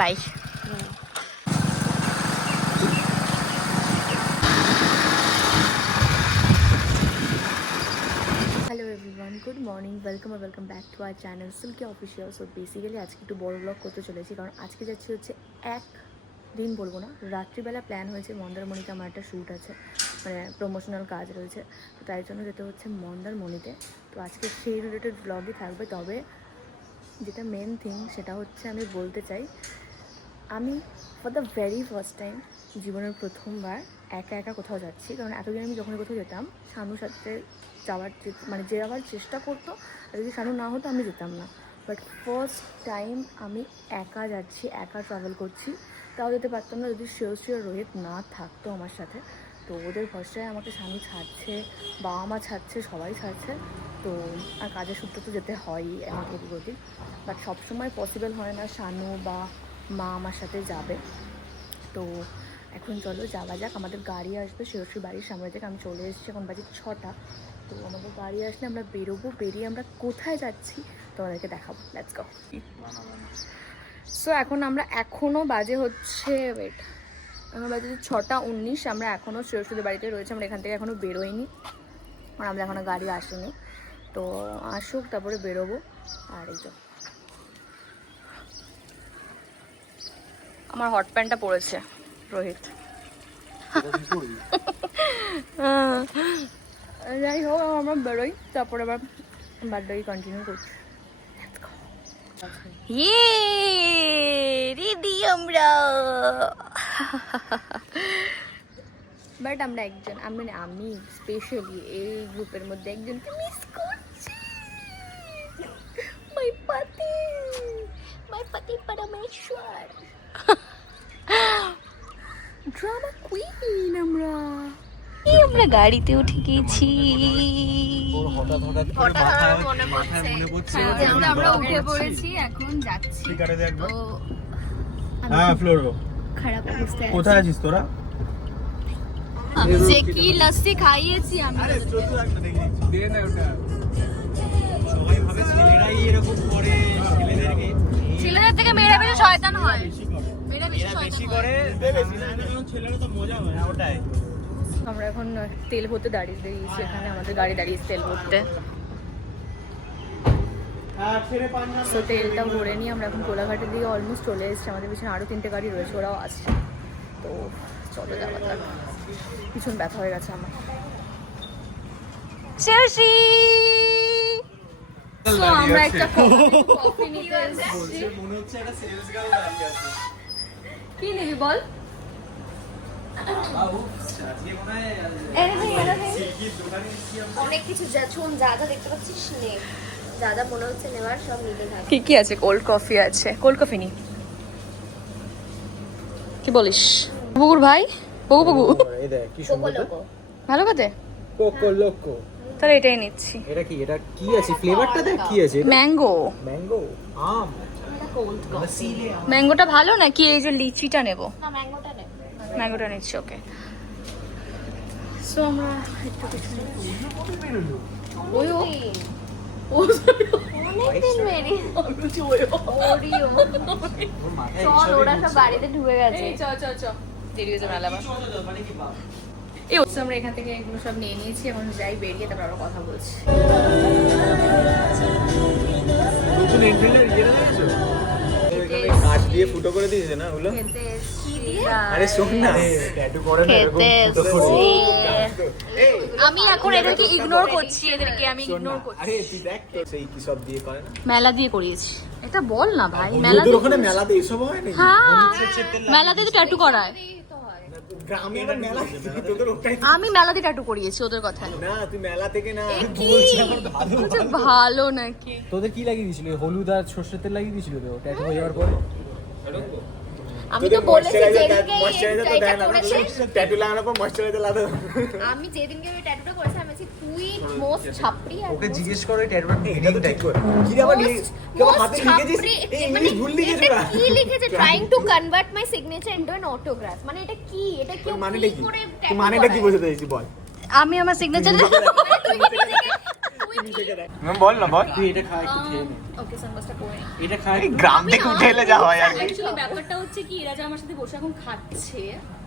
Bye. Hello everyone good morning welcome our welcome back to our channel silky official so basically আজকে একটু বড় blog করতে চলেছি, কারণ আজকে যাচ্ছি হচ্ছে এক দিন বলব না, রাত্রিবেলা প্ল্যান হয়েছে মন্দারমণিতে আমার একটা শ্যুট আছে মানে প্রমোশনাল কাজ রয়েছে, তো তাই জন্য যেতে হচ্ছে মন্দারমণিতে। তো আজকে সেই রিলেটেড ব্লগই থাকবে, তবে যেটা মেন থিং সেটা হচ্ছে আমি বলতে চাই আমি for the very first time জীবনের প্রথমবার একা একা কোথাও যাচ্ছি। কারণ এতদিন আমি যখন কোথাও যেতাম শানুর সাথে যাওয়ার মানে যাওয়ার চেষ্টা করতো যদি শানু না হতো আমি যেতাম না। বাট ফার্স্ট টাইম আমি একা যাচ্ছি, একা ট্রাভেল করছি, তাও যেতে পারতাম না যদি শিওর শিওর রোহিত না থাকতো আমার সাথে। তো ওদের ভরসায় আমাকে স্বামী ছাড়ছে, বাবা মা ছাড়ছে, সবাই ছাড়ছে। তো আর কাজের সূত্রে তো যেতে হয়ই আমাকে এদিক ওদিক। বাট সবসময় পসিবল হয় না শানু বা মা আমার সাথে যাবে। তো এখন চলো যাওয়া যাক। আমাদের গাড়ি আসবে শিরশি বাড়ির সামনে থেকে আমি চলে এসেছি। এখন বাজে ছটা। তো আমাদের গাড়ি আসলে আমরা বেরোবো, বেরিয়ে আমরা কোথায় যাচ্ছি তোমাদেরকে দেখাবো। লেটস গো সো এখন আমরা এখনও বাজে হচ্ছে ওয়েট এখন বাজে ছটা উনিশ। আমরা এখনও শিরশুদের বাড়িতে রয়েছে। আমরা এখান থেকে এখনও বেরোইনি। আর আমাদের এখনও গাড়ি আসেনি। তো আসুক, তারপরে বেরোবো। আর এই আমার হট প্যান্টটা পড়েছে রোহিত। যাই হোক আমরা বেরোই তারপরে আবার বার্থডে কন্টিনিউ করছি। ইয়ে রেডি আমরা। বাট আমরা একজন আমি মানে আমি স্পেশালি এই গ্রুপের মধ্যে একজনকে মিস করছি। মাই পাতি মাই পাতি পরমেশ্বর ড্রামা কুইন আমরা। এই আমরা গাড়িতে উঠে গেছি করে মাথায় মাথায় মনে পড়ছে আমরা উঠে পড়েছি এখন যাচ্ছি। ঠিকারে দেখব। হ্যাঁ ফ্লোরো খারাপ অবস্থায় কোথায় আছিস তোরা? যে কি লস্যি খাইয়েছি আমি দে না ওটা। সবাই ভাবে ছেলেরাই এরকম করে ছেলেদেরকে ছেলেদের থেকে মেয়েরা বেশি শয়তান হয়। আমরা এখন তেল ভরতে দাঁড়িয়ে দিয়েছি এখানে আমাদের গাড়ি দাঁড়িয়েছে তেল ভরতে। তো তেলটা ভরে নিয়ে আমরা এখন কোলাঘাটের দিকে অলমোস্ট চলে এসেছি। আমাদের পিছনে আরও তিনটে গাড়ি রয়েছে ওরাও আসছে। তো চলো যাওয়া যাক। পিছন ব্যথা হয়ে গেছে আমার। আমরা একটা কফি নিতে এসেছি। মনে হচ্ছে একটা সেলস গার্ল দাঁড়িয়ে আছে। কি নিবি বল? হয়। অনেক কিছু যা শোন যা যা দেখতে পাচ্ছিস নে। যা যা মনে হচ্ছে নেওয়ার সব নিতে থাক। কি কি আছে? কোল্ড কফি আছে। কোল্ড কফি নি। কি বলিস? বুকুর ভাই? এই দেখ কি লোকো। ভালো কথা কোকো লোকো। তাহলে এটাই নিচ্ছি। এটা কি? এটা কি আছে? ফ্লেভারটা দেখ কি আছে? ম্যাঙ্গো। ম্যাঙ্গো আম। ম্যাঙ্গোটা ভালো নাকি এই যে লিচিটা নেব? ম্যাঙ্গোটা নে নিচ্ছি ওকে। সো আমরা একটু পিছনে ওই ও অনেকদিন মেরি ওরিও চল ওরা সব বাড়িতে ঢুকে গেছে। চ চ চ। দেরি হয়েছে মেলা আবার। এই আমরা এখান থেকে এগুলো সব নিয়ে নিয়েছি এখন যাই বেরিয়ে তারপর আরও কথা বলছি। নতুন এন্ট্রিলে ইয়েটা দেখেছ? কাঠ দিয়ে ফুটো করে দিয়েছে না ওগুলো? আরে শোন না। ট্যাটু করে না এরকম খেতে ফুটো করে। এসছি। আমি এখন এদেরকে ইগনোর করছি এদেরকে আমি ইগনোর করছি। আরে তুই দেখ সেই কি সব দিয়ে করে না? মেলা দিয়ে করিয়েছি। এটা বল না ভাই মেলা ওখানে মেলাতে এসব হয় নাকি? হ্যাঁ মেলা দিয়ে ট্যাটু করায়। আমি মেলাতে ট্যাটু করিয়েছি ওদের কথা না তুই মেলা থেকে না ভালো নাকি? তোদের কি লাগিয়ে দিয়েছিল? হলুদ আর সর্ষের তেল লাগিয়ে দিয়েছিল তো? ট্যাটু হয়ে যাওয়ার পরে? আমি তো বলেছি যেদিনকে ময়শ্চারাইজার তো দেয় না ট্যাটু লাগানোর পর ময়শ্চারাইজার লাগাতে আমি যেদিনকে ওই ট্যাটুটা করেছি আমি বলছি তুই মোস্ট ছাপড়ি ওকে জিজ্ঞেস করো ট্যাটুটা এটা তো ঠিক করে। কি রে আবার লিখে- হাতে লিখেছিস? এই ইংলিশ ভুল লিখেছিস এটা কি লিখেছে? Trying to convert my signature into an autograph মানে এটা কি? এটা কি মানেটা কি? তুই মানেটা কি বোঝাতে চাইছিস বল। আমি আমার সিগনেচার তুই কি নিজেকে তুই বল না বল। তুই এটা খা একটু খেয়ে নে। ওকে সানগ্লাসটা পরে এটা খা গ্রাম থেকে উঠে এলে যা হয় আর কি। ব্যাপারটা হচ্ছে কি এরা যে আমার সাথে বসে এখন খাচ্ছে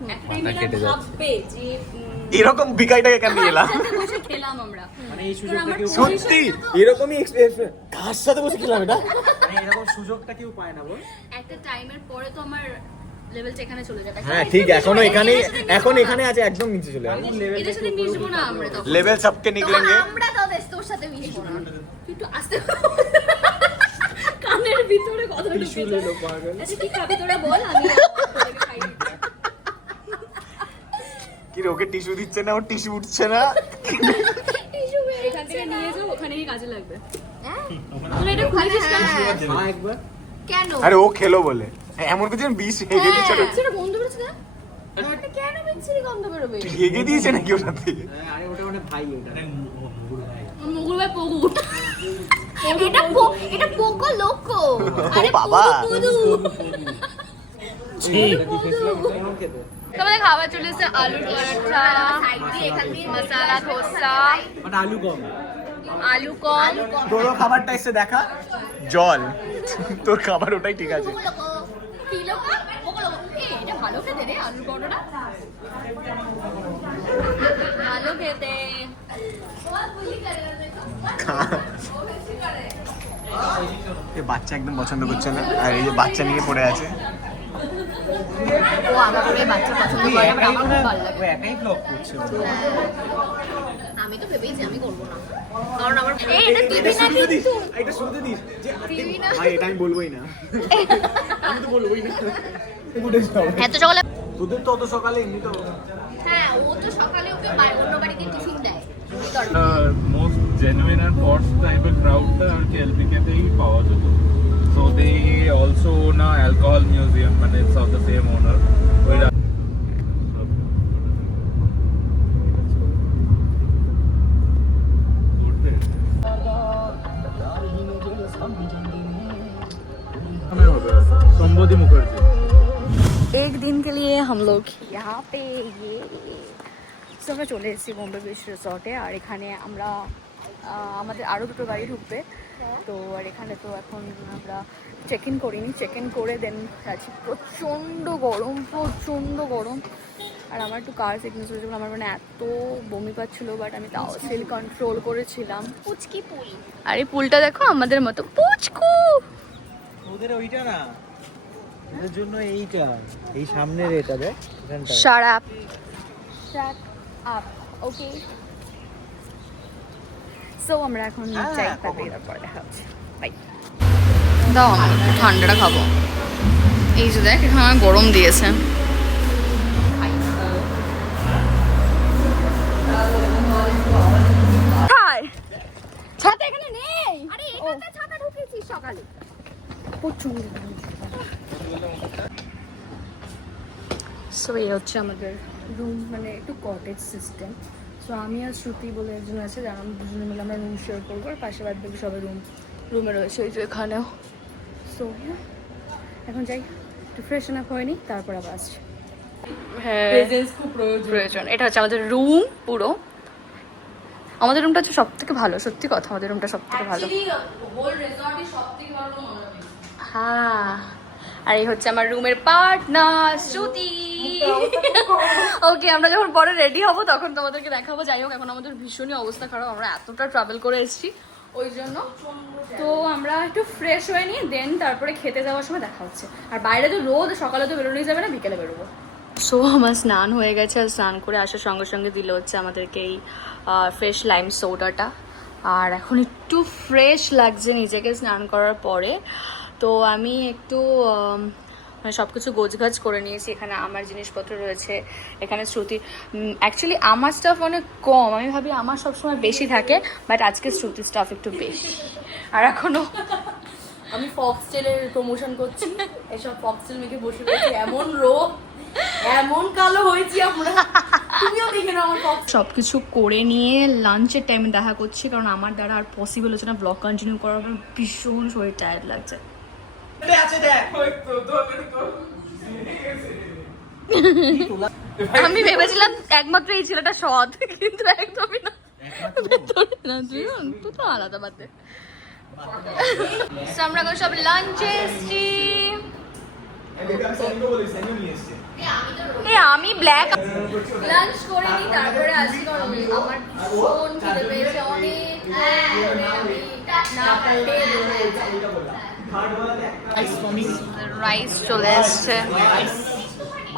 একটা টাইমে। ভাববে যে এরকম বিকাইটাকে কেন এলাম? খেলাম আমরা। মানে সত্যি? এরকমই কার সাথে বসে খেলাম এটা? মানে এরকম সুযোগটা কেউ পায় না বল। একটা টাইমের পরে তো আমার লেভেলটা এখানে চলে যাবে। হ্যাঁ ঠিক এখনও এখানে এখন এখানে আছে একদম নিচে চলে যাবে। এদের সাথে মিশবো না আমরা তখন। লেভেল সবকে নিকলেঙ্গে আমরা তোদের তোর সাথে মিশবো না। একটু আস্তে কানের ভিতরে কথা ঢুকে আচ্ছা কি খাবি তোরা বল আমি কি রে, ওকে টিস্যু দিচ্ছে না? ওর টিস্যু উঠছে না? এখান থেকে নিয়ে যাও ওখানে গিয়ে কাজে লাগবে। তোরা এটা খুলেছিস কেন একবার কেন? আরে ও খেলো বলে। এমন কিছু বিষ হেগে দিচ্ছে ওটা। সেটা বন্ধ করেছে না? এটা কেন বিচ্ছিরি গন্ধ বেরোবে? হেগে দিয়েছে নাকি ওটা থেকে? হ্যাঁ, আরে ওটা মানে ভাই ওটা। মুগুর ভাই। পগু। এটা এটা পোকো লোকো। আরে বাবা। পুদু। তোমাদের খাবার চলে এসেছে আলুর পরাঠা মশালা ধোসা আলু কম আলু কম তোরও খাবারটা এসে দেখা। জল। তোর খাবার ওটাই ঠিক আছে। ভালো খেতে রে আলুর পরোটা। ভালো খেতে। বাচ্চা একদম পছন্দ করছে না। আর এই যে বাচ্চা নিয়ে পড়ে আছে। ও আমার করে বাচ্চা পছন্দ করে আমার আমার খুব ভালো লাগে। ও একাই ব্লগ করছে আমি তো ভেবেইছি আমি করব না। কারণ আমার এই এটা দিবি না কিন্তু। এটা শুনতে দিস। যে না। ভাই এটা আমি বলবোই না। আমি তো বলবোই না। এত সকালে তোদের তো অত সকালে এমনি তো হ্যাঁ ও তো সকালে ওকে অন্য বাড়িতে টিফিন দেয়। মোস্ট জেনুইন অ্যান্ড পটস টাইপের ক্রাউডটা আর কি এলপিকেতেই পাওয়া যেত। so they also own a alcohol museum মানে it's of the same owner ওইটা সম্বোধি মুখার্জি এক দিন के लिए हम लोग यहाँ पे ये তো আমরা চলে এসেছি বোম্বে বিচ রিসর্টে আর এখানে আমরা আহ, আমাদের আরও দুটো গাড়ি ঢুকবে তো আর এখানে তো এখন আমরা চেক ইন করিনি চেক ইন করে দেন আছি। প্রচণ্ড গরম প্রচণ্ড গরম। আর আমার একটু কার সিকনেস হয়েছিল আমার মানে এত বমি পাচ্ছিল বাট আমি তাও সেল কন্ট্রোল করেছিলাম। পুচকি পুল। আর এই পুলটা দেখো আমাদের মতো। পুচকু! ওদের ওইটা না। ওদের জন্য এইটা। এই সামনের এটা দেখ এখানটা Shut up. Shut up. So আমরা এখন চাই তারপরে তারপর দেখা হচ্ছে বাই দাও একটু ঠান্ডাটা খাব। এই যে দেখ এখানে আমার গরম দিয়েছে। ছাতা এখানে নেই। আরে এটাতে ছাতা সকালে। প্রচুর সো এই হচ্ছে আমাদের রুম মানে একটু কটেজ সিস্টেম সো আমি আর শ্রুতি বলে একজন আছে যারা আমরা দুজনে মিলে আমরা রুম শেয়ার করব আর পাশে বাদ বাকি সবাই রুম রুমে রয়েছে ওই যে এখানেও। সো এখন যাই একটু ফ্রেশন আপ হয়নি তারপর আবার আসছি। হ্যাঁ। প্রয়োজন। এটা হচ্ছে আমাদের রুম পুরো। আমাদের রুমটা হচ্ছে সব থেকে ভালো সত্যি কথা আমাদের রুমটা সব থেকে ভালো। হ্যাঁ। আর এই হচ্ছে আমার রুমের পার্টনার শ্রুতি। ওকে আমরা যখন পরে রেডি হব তখন তোমাদেরকে দেখাবো। যাই হোক এখন আমাদের ভীষণই অবস্থা খারাপ। আমরা এতটা ট্রাভেল করে এসেছি ওই জন্য। তো আমরা একটু ফ্রেশ হয়ে নিই দেন তারপরে খেতে যাওয়ার সময় দেখা হচ্ছে। আর বাইরে তো রোদ সকালে তো বেরোনোই যাবে না বিকেলে বেরোবো। সো আমার স্নান হয়ে গেছে আর স্নান করে আসার সঙ্গে সঙ্গে দিল হচ্ছে আমাদেরকে এই ফ্রেশ লাইম সোডাটা আর এখন একটু ফ্রেশ লাগছে নিজেকে স্নান করার পরে। তো আমি একটু মানে সব কিছু গোছগাছ করে নিয়েছি এখানে আমার জিনিসপত্র রয়েছে এখানে শ্রুতি অ্যাকচুয়ালি আমার স্টাফ অনেক কম আমি ভাবি আমার সবসময় বেশি থাকে বাট আজকে শ্রুতি স্টাফ একটু বেশি। আর এখনও আমি ফক্সটেলের প্রমোশন করছি এসব ফক্সটেল মেখে বসে রয়েছি এমন রোগ এমন কালো হয়েছি আমরা। তুমিও দেখে নাও আমার ফক্স সব কিছু করে নিয়ে লাঞ্চের টাইমে দেখা করছি কারণ আমার দ্বারা আর পসিবল হচ্ছে না ব্লগ কন্টিনিউ করার ভীষণ শরীর টায়ার্ড লাগছে। আমি ভেবেছিলাম একমাত্র এই ছেলেটা সৎ কিন্তু একদমই না। না তুই তো আলাদা বাতে আমরা এখন সব লাঞ্চে এসছি। এ আমি ব্ল্যাক লাঞ্চ করে নি তারপরে আসি আমার খিদে পেয়েছে অনেক। রাইস চলে এসছে।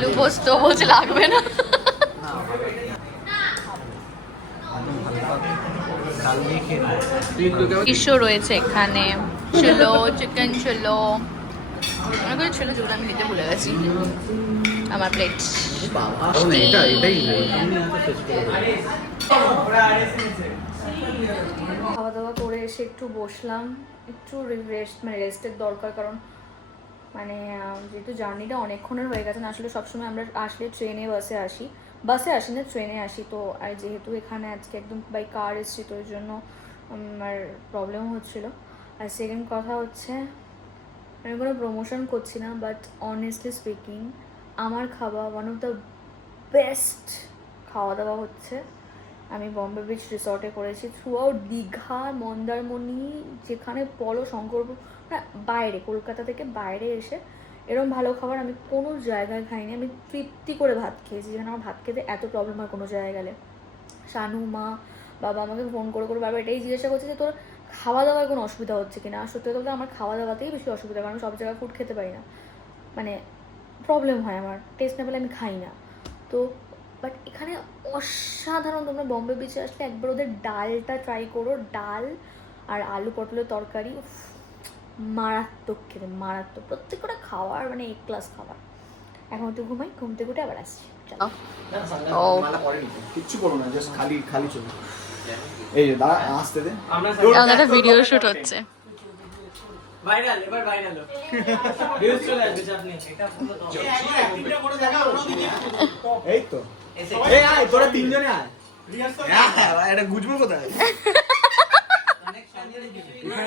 আলু পোস্ত বলছে লাগবে না। কিশো রয়েছে এখানে। ছিল চিকেন ছিল। অনেক ছিল যেগুলো আমি নিতে ভুলে গেছি। আমার প্লেট খাওয়া দাওয়া করে এসে একটু বসলাম। একটু রেস্ট মানে রেস্টের দরকার কারণ মানে যেহেতু জার্নিটা অনেকক্ষণের হয়ে গেছে, না, আসলে সবসময় আমরা আসলে ট্রেনে, বাসে আসি। বাসে আসি না, ট্রেনে আসি। তো, আর যেহেতু এখানে আজকে একদম বাই কার এসছি, তো ওই জন্য আমার প্রবলেম হচ্ছিল। আর সেকেন্ড কথা হচ্ছে, আমি কোনো প্রমোশন করছি না বাট অনেস্টলি স্পিকিং আমার খাওয়া ওয়ান অফ দ্য বেস্ট খাওয়া দাওয়া হচ্ছে। আমি বম্বে বিচ রিসর্টে করেছি। থ্রু আউট দীঘা, মন্দারমণি, যেখানে পলো শঙ্করপুর বাইরে, কলকাতা থেকে বাইরে এসে এরকম ভালো খাবার আমি কোনো জায়গায় খাইনি। আমি তৃপ্তি করে ভাত খেয়েছি যেখানে আমার ভাত খেতে এত প্রবলেম হয় কোনো জায়গায় গেলে শানু, মা, বাবা আমাকে ফোন করে করে বাবা এটাই জিজ্ঞাসা করছে যে, তোর খাওয়া দাওয়ায় কোনো অসুবিধা হচ্ছে কিনা? সত্যি কথা বলতে আমার খাওয়া দাওয়াতেই বেশি অসুবিধা, কারণ আমি সব জায়গায় ফুড খেতে পারি না। মানে প্রবলেম হয় আমার টেস্ট না পেলে আমি খাই না। তো বাট এখানে অসাধারণ তোমরা বম্বে বিচে আসলে একবার ওদের ডালটা ট্রাই করো, ডাল আর আলু পটলের তরকারি মারাত্মক খেতে মারাত্মক। প্রত্যেকটা খাওয়ার মানে এক ক্লাস খাবার। এখন একটু ঘুমাই ঘুম থেকে উঠে আবার আসছি। চলো। ও। মালা পরেনি তো। কিচ্ছু করো না জাস্ট খালি খালি চলো। এই যে দাঁড়া আসতে দে। আমাদের ভিডিও শুট হচ্ছে। ভাইরাল এবার ভাইরাল ভিউজ চলে আসবে চাপ এই তো। এই আয় তোরা তিনজনে আয়। হ্যাঁ, এটা গুজবো কোথায়?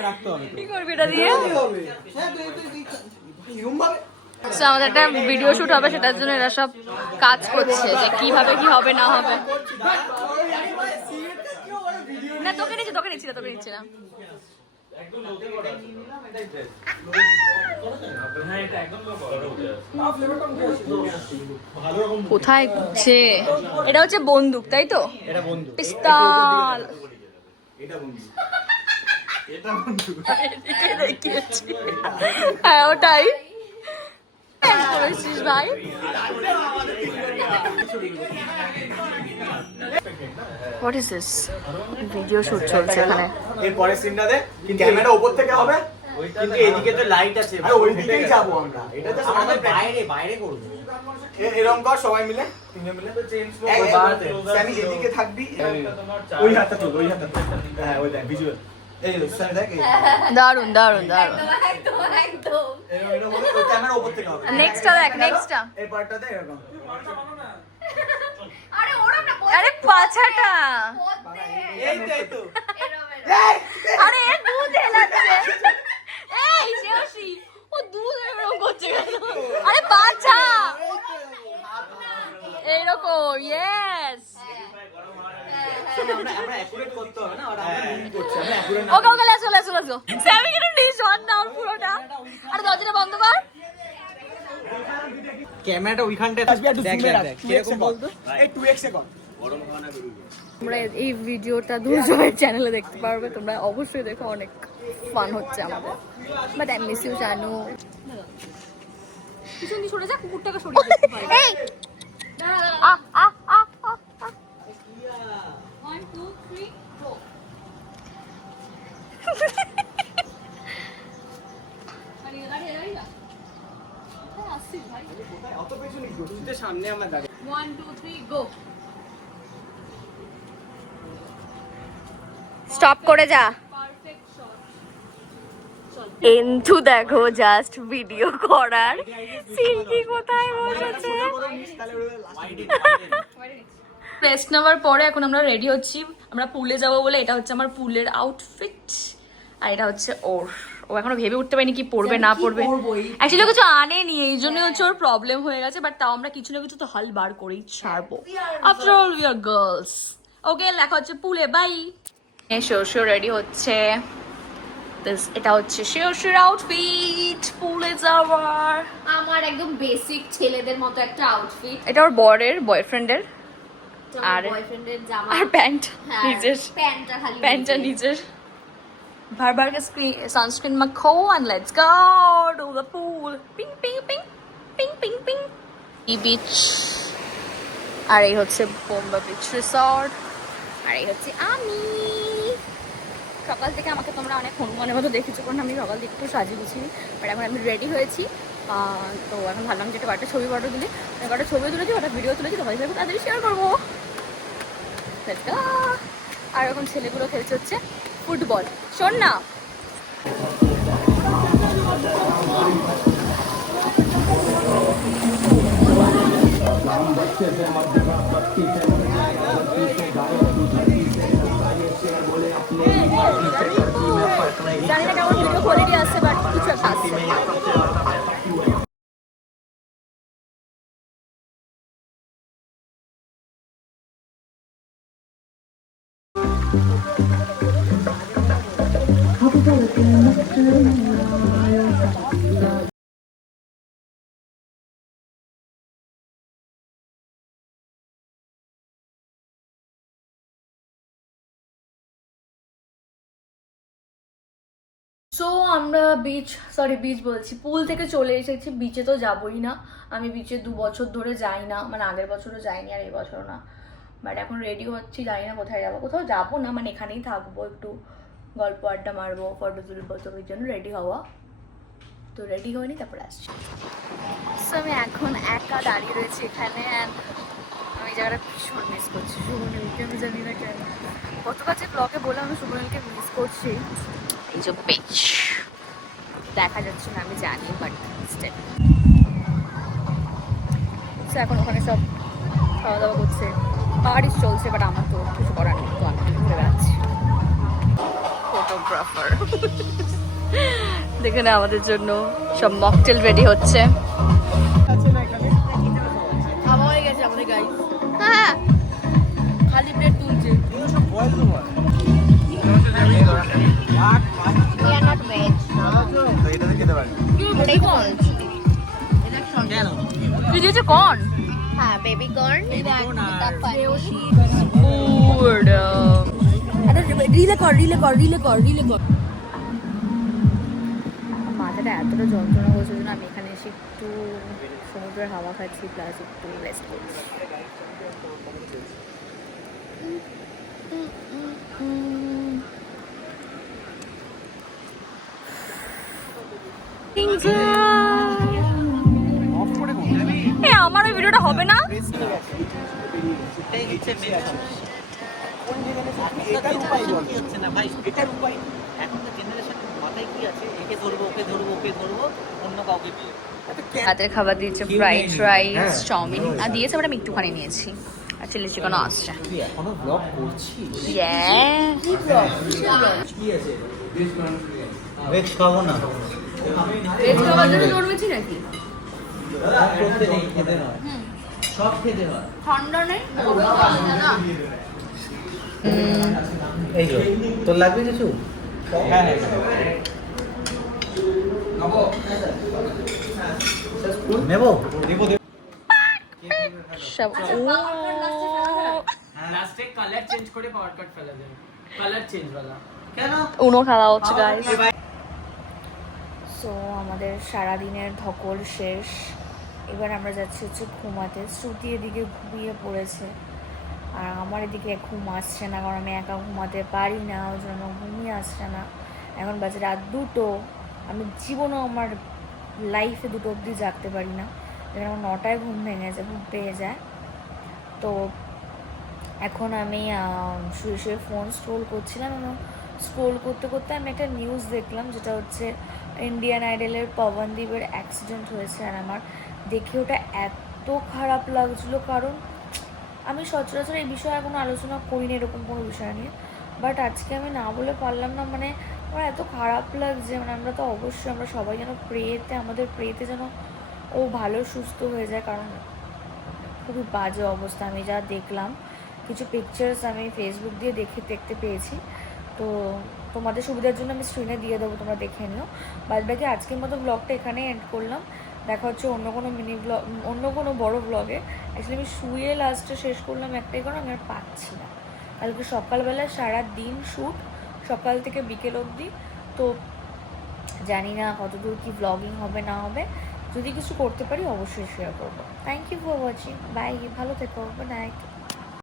রাখতে হবে কি করবি এটা দিয়ে? হ্যাঁ আমাদের একটা ভিডিও শুট হবে সেটার জন্য এরা সব কাজ করছে যে কীভাবে কি হবে না হবে। না তোকে নিচ্ছি তোকে নিচ্ছি না তোকে নিচ্ছি না কোথায় ঘুরছে? এটা হচ্ছে বন্দুক তাই তো? পিস্তল। এটা বন্ধু এটা বন্ধু এদিকে দেখিয়েছি। হ্যাঁ ওটাই। করেছিস ভাই। What is this video shoot চলছে এখানে। এর পরের সিনটাতে ক্যামেরা উপর থেকে হবে। কিন্তু এদিকে তো লাইট আছে। আরে ওই দিকেই যাব আমরা। এটা জাস্ট আমাদের বাইরে বাইরে করব। এ- এরম কর সবাই মিলে। তিনজন মিলে এক- এক- বাড়াতে। স্যামি এদিকে থাকবি। ওই হাতটা তুল ওই হাতটা হ্যাঁ ওই দেখ ভিজুয়াল এই দেখ দারুণ দারুণ দারুণ এরম এরম ক্যামেরা উপর থেকে হবে। নেক্সটটা দেখ নেক্সটটা এই এরকম। আরে পাছাটা। এই তো এই তো। আরে এর দুধ এই শেষি ও দুধ এরকম করছে আরে পাছা। এইরকম ইয়েস ওকে ওকে লেসো লেসো লেসো। স্যামি কেন ডিশ অন নাও পুরোটা। আরে দরজাটা বন্ধ কর। ক্যামেরাটা ওইখানটায় আসবি একটু দেখ দেখ রাখ কীরকম বলতো এই 2x এ কর তোমরা এই ভিডিওটা দুজনের চ্যানেলে দেখতে পারবে তোমরা অবশ্যই দেখো অনেক ফান হচ্ছে আমাদের। বাট আই মিস ইউ জানু। পিছন দিয়ে সরে যা কুকুরটাকে সরিয়ে দেখতে পারি। এই! আ আ স্টপ করে যা। এন্থু দেখো জাস্ট ভিডিও করার। সিল্কি কোথায় বসেছে? রেস্ট নেওয়ার পরে এখন আমরা রেডি হচ্ছি। আমরা পুলে যাব বলে, এটা হচ্ছে আমার পুলের আউটফিট আর এটা হচ্ছে ওর। ও এখনও ভেবে উঠতে পারেনি কি পড়বে না পড়বে। অ্যাকচুয়ালি কিছু আনেনি এই জন্য হচ্ছে ওর প্রবলেম হয়ে গেছে বাট তাও আমরা কিছু না কিছু তো হাল বার করেই ছাড়বো। After all we are girls okay লেখা হচ্ছে পুলে বাই শো রেডি হচ্ছে। This- এটা হচ্ছে শিওর আউটফিট পুলে যাওয়ার। আমার একদম বেসিক ছেলেদের মতো একটা আউটফিট এটা ওর বরের বয়ফ্রেন্ডের আর- বয়ফ্রেন্ডের জামা। আর প্যান্ট হ্যাঁ, নিজের। প্যান্টটা খালি প্যান্টটা নিজের। বারবার স্ক্রিন সানস্ক্রিন মাখো and let's go to the pool. পিং ping ping ping ping ping ই বিচ আর এই হচ্ছে বোম্বা বিচ রিসর্ট আর এই হচ্ছে আমি সকাল থেকে আমাকে তোমরা অনেক হনুমানের মতো দেখেছ কারণ আমি সকাল থেকে একটু সাজিয়ে গুছি বাট এখন আমি রেডি হয়েছি তো এখন ভাবলাম যে একটা কয়েকটা ছবি ফটো তুলি কয়েকটা ছবি তুলেছি ওটা ভিডিও তুলেছি তোমাদের সাথে তাড়াতাড়ি শেয়ার করব! আর এখন ছেলেগুলো খেলছে হচ্ছে ফুটবল। শোন না। জানি না কেমন কোয়ালিটি বাট কিছু একটা সো আমরা বিচ সরি বিচ বলছি। পুল থেকে চলে এসেছি বিচে তো যাবোই না। আমি বিচে দু বছর ধরে যাই না। মানে আগের বছরও যাইনি আর এই বছরও না। বাট এখন রেডি হচ্ছি, জানি না কোথায় যাব। কোথাও যাব না মানে এখানেই থাকব। একটু গল্প আড্ডা মারবো ফটো তুলবো ওই জন্য রেডি হওয়া। তো রেডি হয়নি, তারপরে আসছি। সো আমি এখন একা দাঁড়িয়ে রয়েছি এখানে আমি জায়গাটা ভীষণ মিস করছি। শুভনীলকে আমি জানি না কেন। গতকাল যে ব্লগে বললাম, আমি শুভনীলকে মিস করছি। এই যে দেখা যাচ্ছে না, আমি জানি বাট স্টেপ এখন ওখানে সব খাওয়া দাওয়া করছে। পারিস চলছে বাট আমার তো কিছু করার নেই, তো আমি ঘুরে বেড়াচ্ছি। ফটোগ্রাফার দেখে না আমাদের জন্য সব মকটেল রেডি হচ্ছে। হয়ে খালি প্লেট তুলছে। তুই দিয়েছে কর্ন হ্যাঁ বেবি কর্ন ফুড রিলে কর রিলে কর রিলে কর রিলে কর। মাথাটা এতটা যন্ত্রণা করছে যে আমি এখানে এসে একটু সমুদ্রের হাওয়া খাচ্ছি প্লাস একটু রেস্ট করছি। এ, আমার ওই ভিডিওটা হবে না? কি। রাতের খাবার দিয়েছে ফ্রাইড রাইস চাউমিন। আর দিয়েছে বাট আমি একটুখানি নিয়েছি। আর চিলি চিকেনও আসছে? Yeah. Veg খাব না। ভেজ খাবার জন্য নড়বেছি নাকি? করতে নেই, খেতে নয়। সব খেতে হয় ঠান্ডা নেই ওকে খাওয়া যায়। না এই তোর লাগবে কিছু হ্যাঁ নেব সব লাস্টে কালার চেঞ্জ করে পাওয়ার কাট ফেলা যায়। কালার চেঞ্জ वाला কেন উনো খেলা হচ্ছে গাইস সো আমাদের সারাদিনের ধকল শেষ। এবার আমরা যাচ্ছি হচ্ছে ঘুমাতে। শ্রুতি এদিকে ঘুমিয়ে পড়েছে। আর আমার এদিকে ঘুম আসছে না, কারণ আমি একা ঘুমাতে পারি না, ওই জন্য ঘুমিয়ে আসছে না। এখন বাজে রাত দুটো। আমি জীবনও আমার লাইফে দুটো অবধি জাগতে পারি না। যেখানে আমার নটায় ঘুম ভেঙে যায়, ঘুম পেয়ে যায়। তো, এখন আমি শুয়ে শুয়ে ফোন স্ক্রোল করছিলাম এবং স্ক্রোল করতে করতে আমি একটা নিউজ দেখলাম, যেটা হচ্ছে ইন্ডিয়ান আইডলের পবনদীপের অ্যাক্সিডেন্ট হয়েছে আর আমার দেখে ওটা এত খারাপ লাগছিল কারণ আমি সচরাচর এই বিষয়ে কোনো আলোচনা করি করিনি এরকম কোনো বিষয় নিয়ে। বাট আজকে আমি না বলে পারলাম না মানে আমার এত খারাপ লাগছে মানে আমরা তো অবশ্যই আমরা সবাই যেন প্রেতে, আমাদের প্রেতে যেন ও ভালো, সুস্থ হয়ে যায়, কারণ খুবই বাজে অবস্থা। আমি যা দেখলাম, কিছু পিকচার্স আমি ফেসবুক দিয়ে দেখে, দেখতে পেয়েছি। তো তোমাদের সুবিধার জন্য আমি স্ক্রিনে দিয়ে দেবো, তোমরা দেখে নিও। বাদ বাকি আজকের মতো ব্লগটা এখানেই এন্ড করলাম। দেখা হচ্ছে অন্য কোনো মিনি ব্লগ অন্য কোনো বড় ব্লগে অ্যাকচুয়ালি আমি শুয়ে লাস্টে শেষ করলাম একটাই কারণ আমি আর পাচ্ছি না। কালকে সকালবেলা সারা দিন শ্যুট সকাল থেকে বিকেল অবধি। তো জানি না কতদূর কি ব্লগিং হবে, না হবে। যদি কিছু করতে পারি অবশ্যই শেয়ার করব। Thank you for watching bye ভালো থেকো। Good night